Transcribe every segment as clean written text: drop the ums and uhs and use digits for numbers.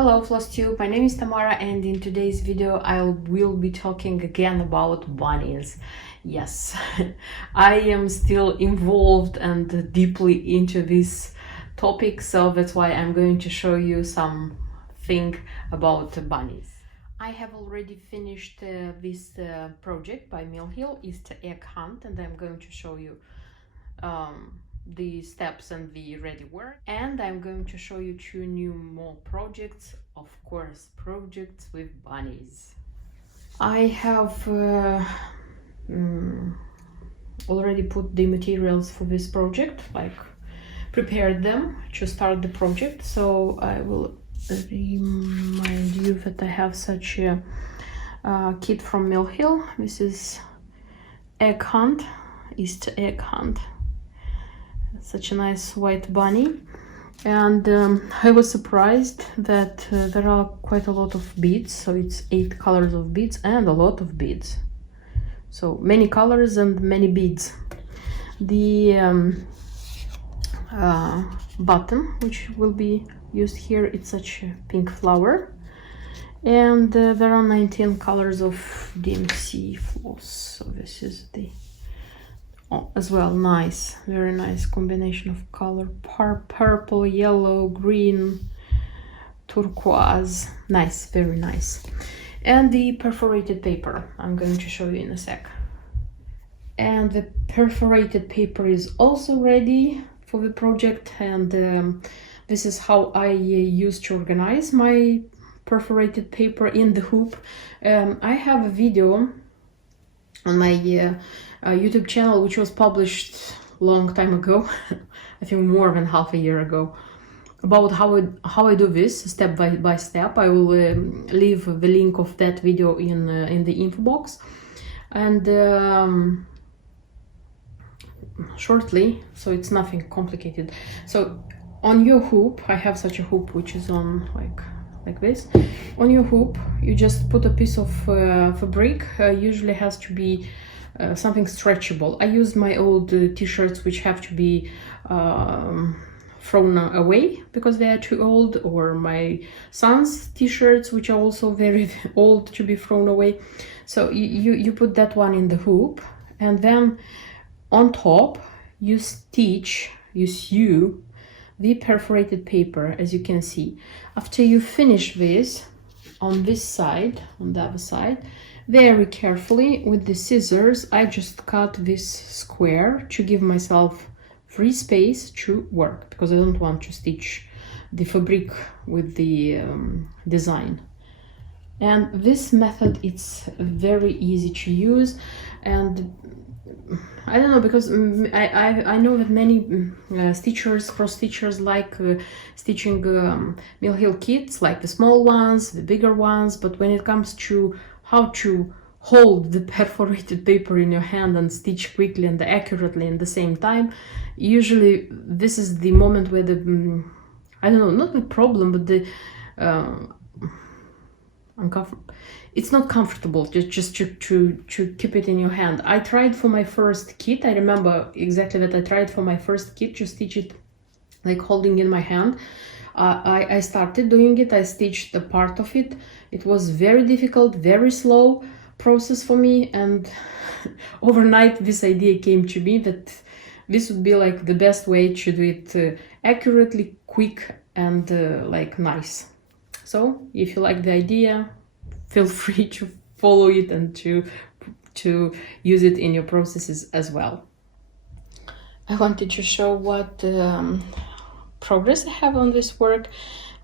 Hello Flosstube, my name is Tamara and in today's video I will be talking again about bunnies. Yes, I am still involved and deeply into this topic, so that's why I'm going to show you something about bunnies. I have already finished this project by Mill Hill, Easter egg hunt, and I'm going to show you the steps and the ready work, and I'm going to show you two more projects, of course projects with bunnies. I have already put the materials for this project, like prepared them to start the project, so I will remind you that I have such a kit from Mill Hill. This is egg hunt, Easter egg hunt. Such a nice white bunny, and I was surprised that there are quite a lot of beads, so it's 8 colors of beads and a lot of beads, so many colors and many beads. The bottom which will be used here, it's such a pink flower, and there are 19 colors of DMC floss, so this is the as well nice, very nice combination of color, purple, yellow, green, turquoise, nice, very nice. And the perforated paper I'm going to show you in a sec. And the perforated paper is also ready for the project, and this is how I used to organize my perforated paper in the hoop. I have a video on my YouTube channel which was published long time ago, I think more than half a year ago, about how I do this step by step. I will leave the link of that video in the info box, and shortly, so it's nothing complicated. So on your hoop, I have such a hoop which is on like this. On your hoop you just put a piece of fabric, usually has to be something stretchable. I use my old t-shirts which have to be thrown away because they are too old, or my son's t-shirts which are also very old to be thrown away. So you put that one in the hoop, and then on top you sew the perforated paper, as you can see. After you finish this on this side, on the other side, very carefully with the scissors I just cut this square to give myself free space to work, because I don't want to stitch the fabric with the design. And this method, it's very easy to use, and I don't know, because I know that many stitchers, cross stitchers like stitching Mill Hill kits, like the small ones, the bigger ones, but when it comes to how to hold the perforated paper in your hand and stitch quickly and accurately in the same time, usually this is the moment where the I don't know, not the problem, but the it's not comfortable just to keep it in your hand. I tried for my first kit, I remember exactly that I tried for my first kit to stitch it like holding in my hand. I started doing it, I stitched a part of it. It was very difficult, very slow process for me, and overnight this idea came to me that this would be like the best way to do it accurately, quick, and like nice. So if you like the idea, feel free to follow it and to use it in your processes as well. I wanted to show what progress I have on this work.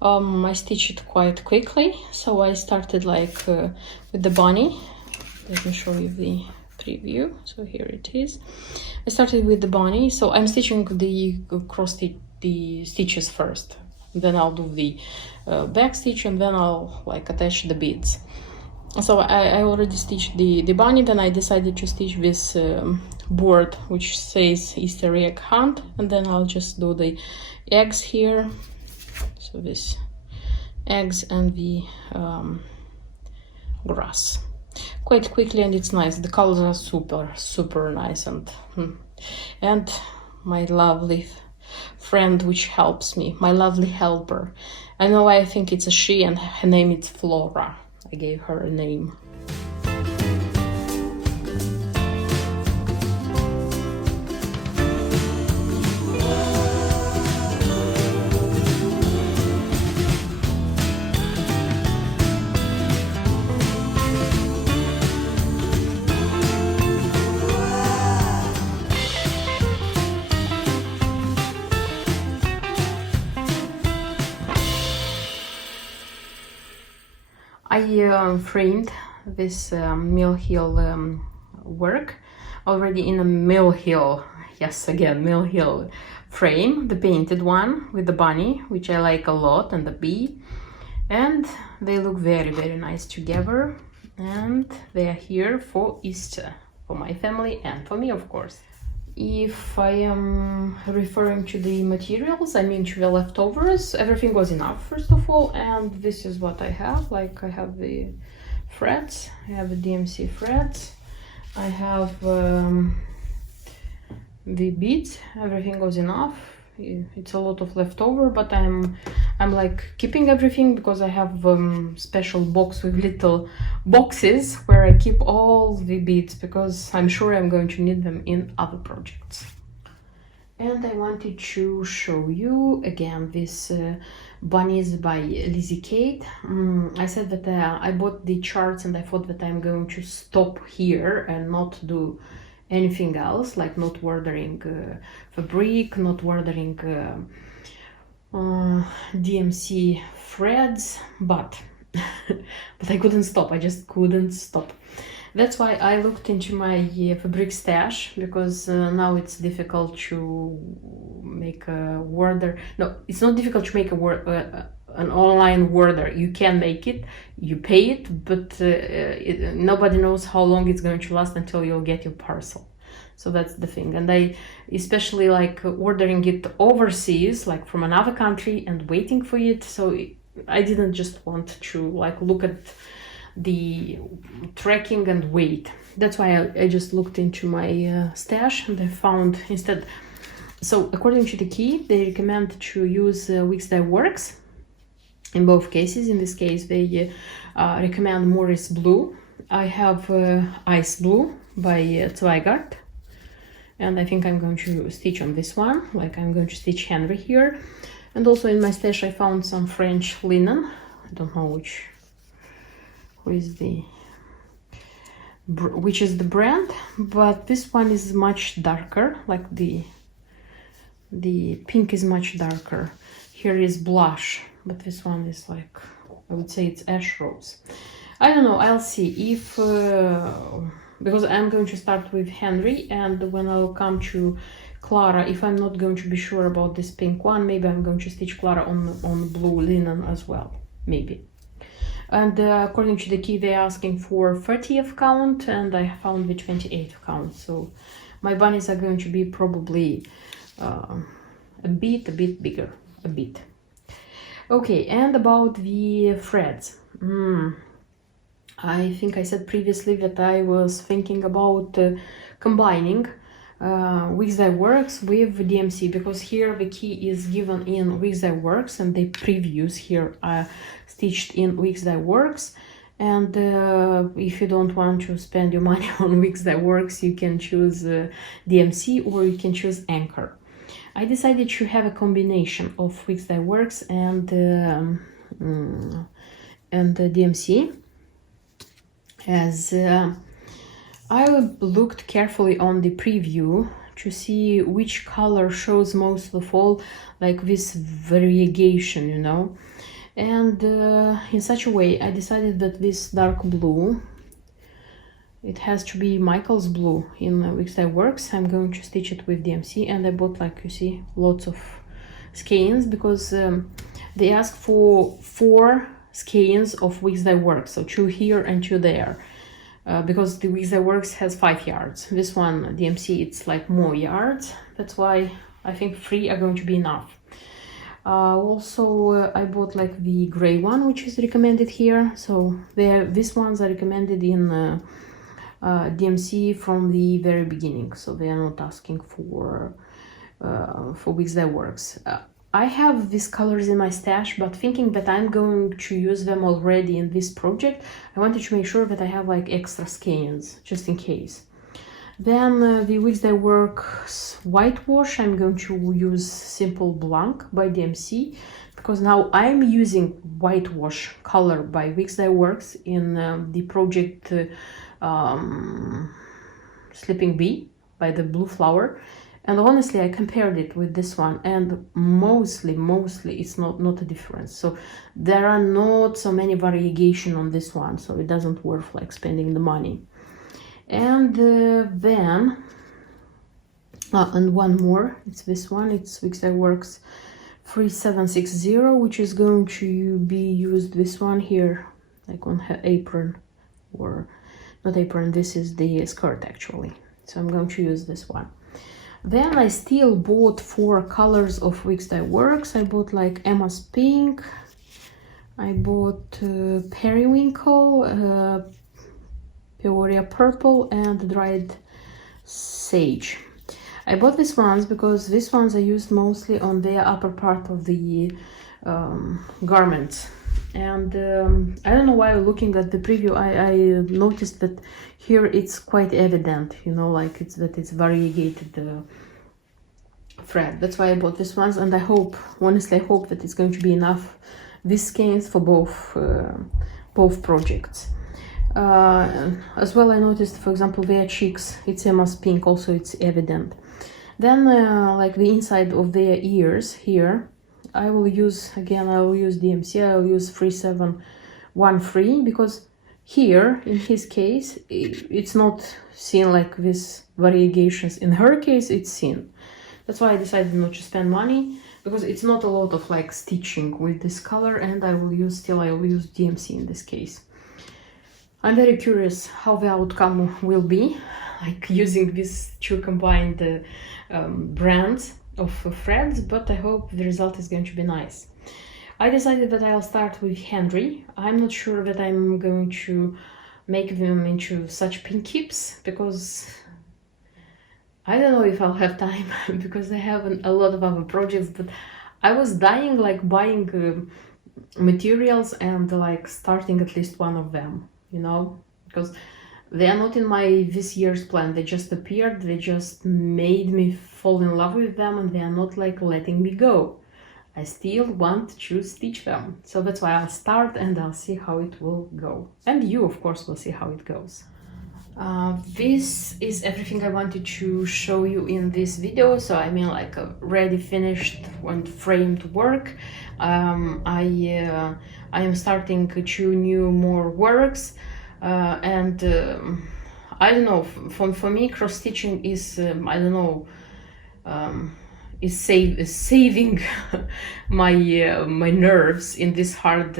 I stitched it quite quickly, so I started like with the bunny. Let me show you the preview. So here it is. I started with the bunny, so I'm stitching the the stitches first, then I'll do the back stitch, and then I'll like attach the beads. So I already stitched the bunny, then I decided to stitch this board which says Easter egg hunt, and then I'll just do the eggs here, so this eggs and the grass, quite quickly, and it's nice. The colors are super nice, and my lovely friend which helps me, my lovely helper. I know I think it's a she, and her name is Flora. I gave her a name. I framed this Mill Hill work already in a Mill Hill, yes, again, Mill Hill frame, the painted one with the bunny, which I like a lot, and the bee. And they look very, very nice together. And they are here for Easter, for my family and for me, of course. If I am referring to the materials, I mean to the leftovers, everything was enough, first of all, and this is what I have. Like, I have the threads, I have the DMC threads, I have the beads, everything was enough. It's a lot of leftover, but I'm like keeping everything because I have special box with little boxes where I keep all the beads, because I'm sure I'm going to need them in other projects. And I wanted to show you again this bunnies by Lizzie Kate. I said that I bought the charts and I thought that I'm going to stop here and not do anything else, like not ordering fabric, not ordering DMC threads, but I couldn't stop. I just couldn't stop. That's why I looked into my fabric stash, because now it's difficult to make a order. No, it's not difficult to make an online order. You can make it, you pay it, but nobody knows how long it's going to last until you'll get your parcel. So that's the thing. And I especially like ordering it overseas, like from another country, and waiting for it. So I didn't just want to like look at the tracking and wait. That's why I just looked into my stash, and I found instead. So according to the key, they recommend to use Wix Dye Works. In both cases, in this case, they recommend Morris Blue. I have Ice Blue by Zweigart, and I think I'm going to stitch on this one. Like, I'm going to stitch Henry here. And also in my stash I found some French linen. I don't know which is the brand, but this one is much darker. Like the pink is much darker. Here is blush, but this one is like, I would say it's ash rose. I don't know, I'll see if because I'm going to start with Henry, and when I'll come to Clara, if I'm not going to be sure about this pink one, maybe I'm going to stitch Clara on blue linen as well, maybe. And according to the key, they're asking for 30th count, and I found the 28th count. So my bunnies are going to be probably a bit bigger, a bit. Okay, and about the threads. I think I said previously that I was thinking about combining Wix Dye Works with DMC, because here the key is given in Wix Dye Works and the previews here are stitched in Wix Dye Works. And if you don't want to spend your money on Wix Dye Works, you can choose DMC, or you can choose Anchor. I decided to have a combination of Wix Dye Works and DMC, as I looked carefully on the preview to see which color shows most of all, like this variegation, you know. And in such a way, I decided that this dark blue, it has to be Michael's blue in Wix Dye Works. I'm going to stitch it with DMC, and I bought, like you see, lots of skeins, because they ask for 4 skeins of Wix Dye Works, so 2 here and 2 there, because the Wix Dye Works has 5 yards. This one, DMC, it's like more yards. That's why I think 3 are going to be enough. Also, I bought like the gray one, which is recommended here. So these ones are recommended in DMC from the very beginning. So they are not asking for for Weeks That Works. I have these colors in my stash, but thinking that I'm going to use them already in this project, I wanted to make sure that I have like extra skeins, just in case. Then the Weeks That Works whitewash, I'm going to use Simple Blanc by DMC, because now I'm using whitewash color by Weeks That Works in the project Sleeping Bee by the Blue Flower. And honestly, I compared it with this one, and mostly it's not a difference. So there are not so many variation on this one, so it doesn't worth like spending the money. And then and one more, it's this one, it's Weeks That Works 3760, which is going to be used, this one here, like on her apron, or not apron, this is the skirt actually, so I'm going to use this one. Then I still bought 4 colors of Weeks That Works. I bought like Emma's Pink, I bought Periwinkle, Peoria Purple, and Dried Sage. I bought these ones because these ones I used mostly on the upper part of the garments. And I don't know why, looking at the preview, I noticed that here it's quite evident, you know, like it's variegated thread. That's why I bought these ones, and I hope, honestly, I hope that it's going to be enough, these skeins, for both projects. As well, I noticed, for example, their cheeks, it's Emma's Pink, also it's evident. Then like the inside of their ears here, I will use DMC, I will use 3713, because here, in his case, it's not seen like these variegations. In her case, it's seen. That's why I decided not to spend money, because it's not a lot of like stitching with this color, and I will use DMC in this case. I'm very curious how the outcome will be, like using these 2 combined brands of threads, but I hope the result is going to be nice. I decided that I'll start with Henry. I'm not sure that I'm going to make them into such pink hips, because I don't know if I'll have time because I have a lot of other projects, but I was dying like buying materials and like starting at least one of them, you know, because they are not in my this year's plan. They just appeared, they just made me fall in love with them, and they are not like letting me go. I still want to stitch them. So that's why I'll start and I'll see how it will go. And you, of course, will see how it goes. This is everything I wanted to show you in this video. So I mean, like a ready, finished and framed work. I am starting 2 new more works, and I don't know, for me cross stitching is I don't know, is saving my my nerves in this hard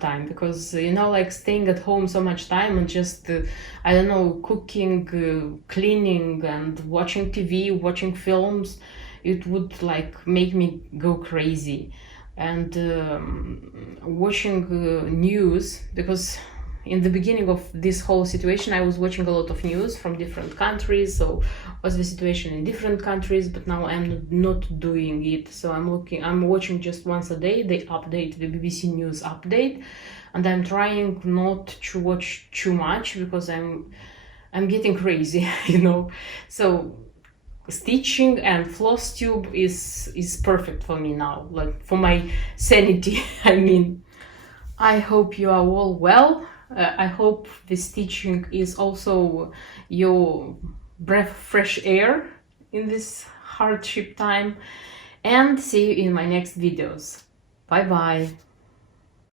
time, because you know, like staying at home so much time and just I don't know, cooking, cleaning and watching TV, watching films, it would like make me go crazy. And watching news, because in the beginning of this whole situation I was watching a lot of news from different countries, so what's the situation in different countries, but now I'm not doing it. So I'm watching just once a day, they update the BBC News update, and I'm trying not to watch too much because I'm getting crazy, you know. So stitching and Flosstube is perfect for me now, like for my sanity. I mean, I hope you are all well. I hope the stitching is also your breath of fresh air in this hardship time, and see you in my next videos. Bye bye.